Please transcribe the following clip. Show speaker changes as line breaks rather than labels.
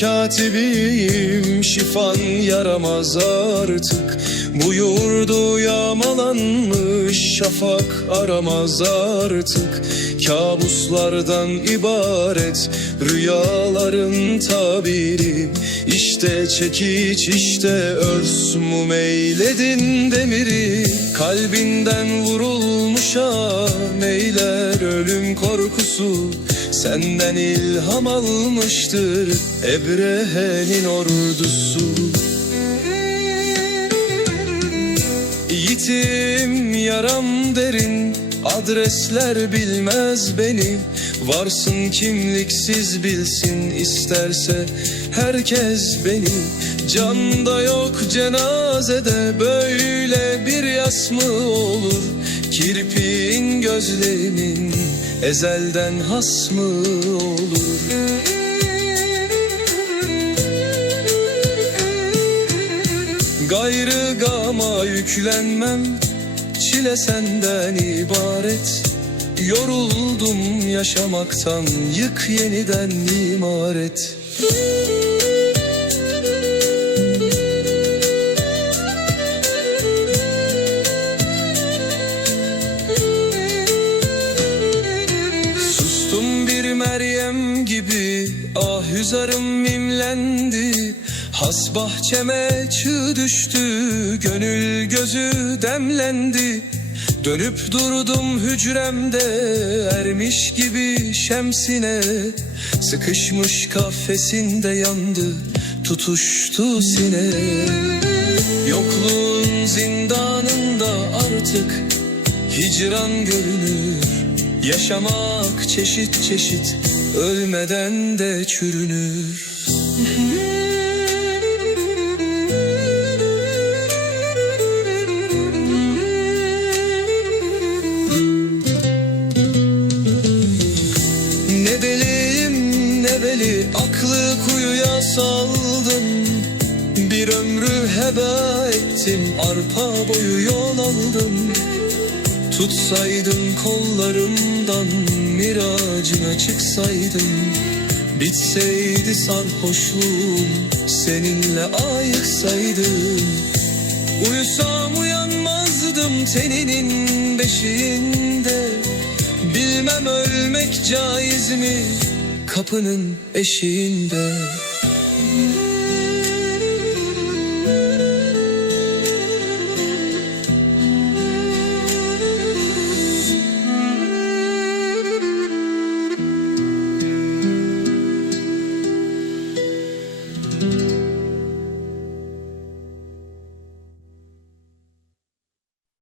katibiyim Şifan yaramaz artık. Bu yurdu yağmalanmış Şafak aramaz artık. Kabuslardan ibaret Rüyaların tabiri. İşte çekiç işte örs Mum eyledin demiri. Kalbinden vurulmuşa Meyler ölüm korkusu Senden ilham almıştır Ebrehe'nin ordusu. Yitim yaram derin Adresler bilmez beni. Varsın kimliksiz bilsin isterse herkes beni. Canda yok cenazede böyle bir yas mı olur Kirpiğin gözlerinin ezelden has mı olur? Gayrı gama yüklenmem Çile senden ibaret. Yoruldum yaşamaktan Yık yeniden imar et gibi Ah hüzarım mimlendi Has bahçeme çığ düştü Gönül gözü demlendi. Dönüp durdum hücremde Ermiş gibi şemsine. Sıkışmış kafesinde yandı Tutuştu sine. Yokluğun zindanında artık Hicran görünür Yaşamak çeşit çeşit Ölmeden de çürünür. Ne deliyim ne beli Aklı kuyuya saldım Bir ömrü heba ettim Arpa boyu yol aldım Tutsaydın kollarımdan Miracına çıksaydım Bitseydi sarhoşluğum Seninle ayıksaydım. Uyusam uyanmazdım teninin beşiğinde Bilmem ölmek caiz mi kapının eşiğinde Thank you.